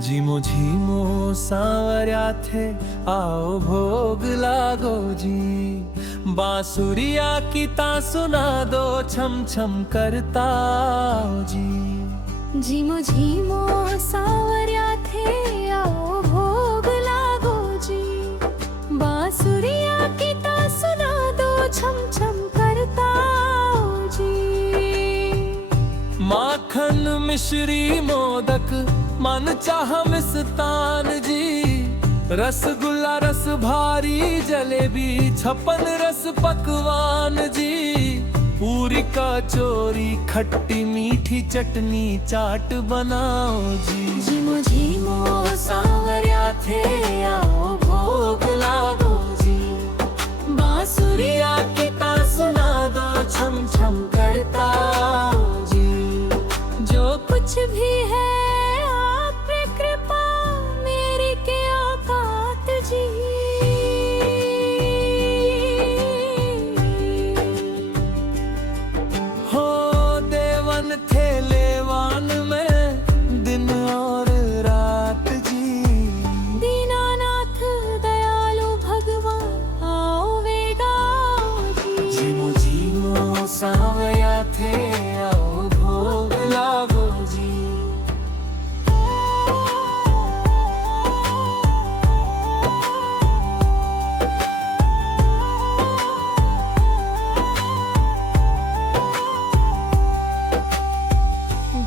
झिमो झिमो सांवऱ्या थे आओ भोग लागो जी। बांसुरिया की ता सुना दो छम छम करता आओ जी। झिमो झिमो सांवऱ्या थे आओ भोग लागो जी। बांसुरिया की ता सुना दो छम छम करता आओ जी। माखन मिश्री मोदक मन चाह मिस्तान जी। रसगुल्ला रस भारी जलेबी छप्पन रस पकवान जी। पूरी कचौरी खट्टी मीठी चटनी चाट बनाओ जी। झिमो झिमो सांवऱ्या थे आओ भोग लागो जी। बांसुरिया की ता सुना दो छम छम करता आओ जी। जो कुछ भी है आप पे कृपा मेरी के औकात जी। हो देवन थे लेवान में दिन और रात जी। दीनानाथ दयालु भगवान आओ वे गाओ जी। झिमो झिमो सांवया थे आओ भोग लागो जी।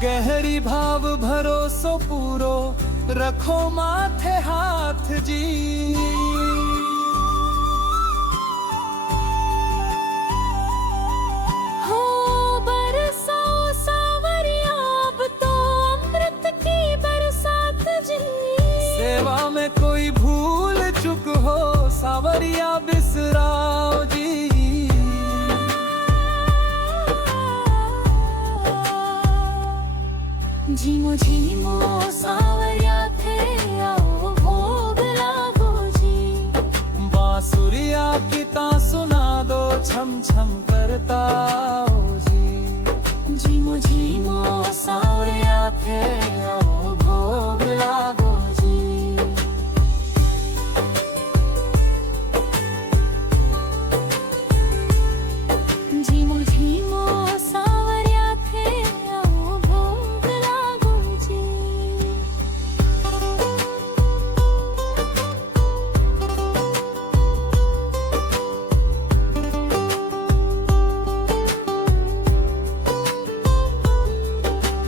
गहरी भाव भरोसो पूरो रखो माथे हाथ जी। हो बरसाओ सांवरिया अब तो अमृत की बरसात जी। सेवा में कोई भूल चुक हो सांवरिया बिसराओ जी। झिमो झिमो सांवरिया थे आओ भोग लागो जी। बांसुरिया की ता सुना दो छम छम करता आओ जी। झिमो झिमो सांवरिया थे आओ भोग लागो जी। झिमो झिमो सांवरिया थे आओ भोग लागो जी।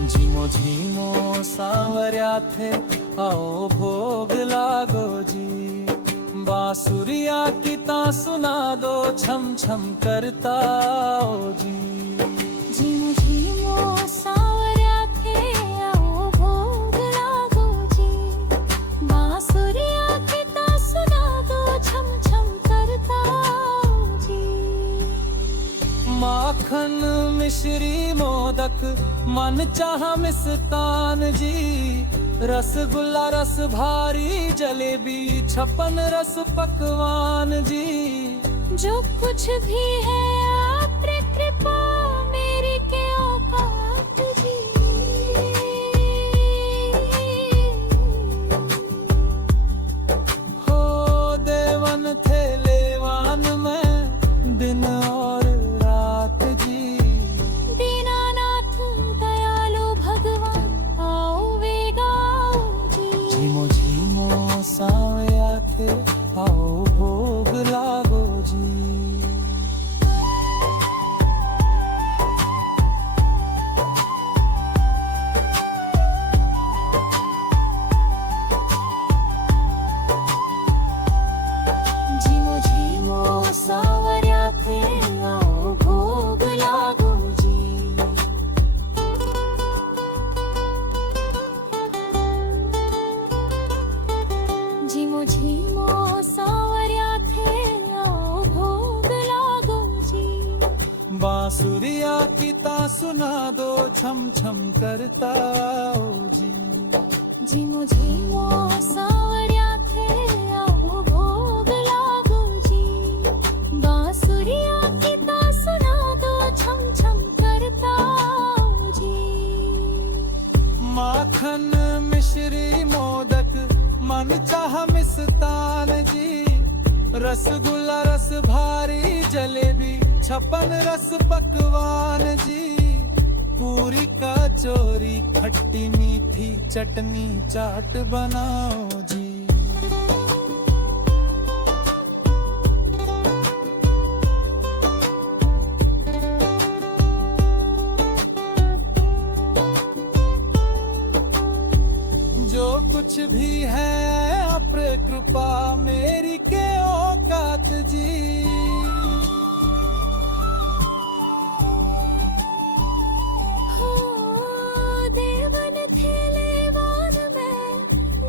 झिमो झिमो सांवऱ्या थे आओ भोग लागो जी। बांसुरिया की ता सुना दो छम छम करता आओ जी। झिमो झिमो सांवरिया थे आओ भोग लागो जी। बांसुरिया की ता सुना दो छम छम करता आओ जी। माखन मिश्री मोदक मन चाह मिस्तान जी। रसगुल्ला रस भारी जलेबी छप्पन रस पकवान जी। जो कुछ भी है आप पे कृपा मेरी के औकात जी। हो देवन थे लेवान में दिन और रात जी। दीनानाथ दयालु भगवान आओ वे गाओ जी। झिमो झिमो सांवया थे आओ भोग लागो जी। झिमो झिमो सांवरिया थे आओ भोग लागो जी। झिमो झिमो सांवरिया थे आओ भोग लागो जी। बांसुरिया की ता सुना दो छम छम करता आओ जी। झिमो झिमो सांवरिया थे आओ भोग लागो जी। बांसुरिया की ता सुना दो छम छम करता आओ जी। माखन मिश्री मोदक मन चाह मिष्टान जी, रसगुल्ला रस भारी जलेबी, छप्पन रस पकवान जी, पूरी कचौरी खट्टी मीठी चटनी चाट बनाओ जी। जो कुछ भी है अप्र कृपा मेरी के औकात जी। हो देवन थेलेवान में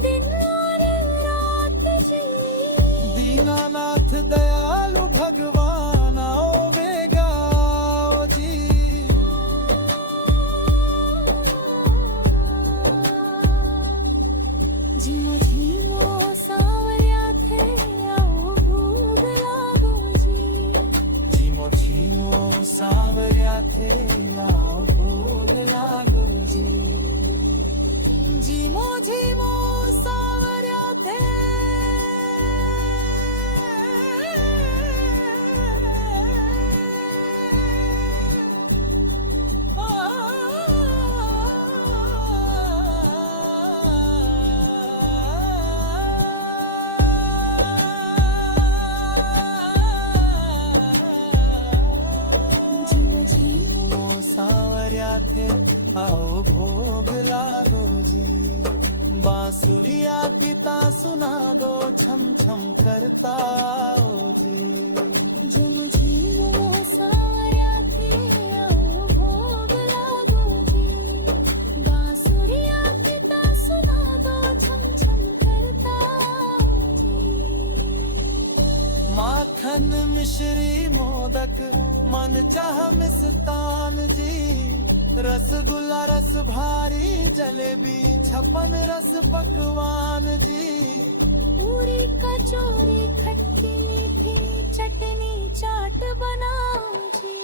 दिन और रात जी। दीनानाथ दयालु भगवान आओ बेगा आओ जी। झिमो झिमो सावरिया थे आओ भोग लागो जी। झिमो झिमो सावरिया थे आओ भोग लागो जी। झिमो झिमो सावरिया थे सावरिया थे आओ भोग लागो जी। बांसुरिया की ता सुना दो छम छम करता आओ जी। झिमो झिमो सावरिया थे आओ भोग लागो जी। बांसुरिया की ता सुना दो छम छम करता आओ जी। माखन मिश्री मोदक मन चाह मिष्टान जी, रसगुल्ला रस भारी जलेबी, छप्पन रस पकवान जी, पूरी कचौरी खट्टी मीठी चटनी चाट बनाओ जी।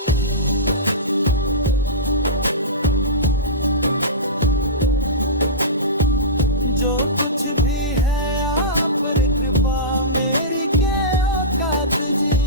जो कुछ भी है आप रे कृपा मेरी के औकात जी।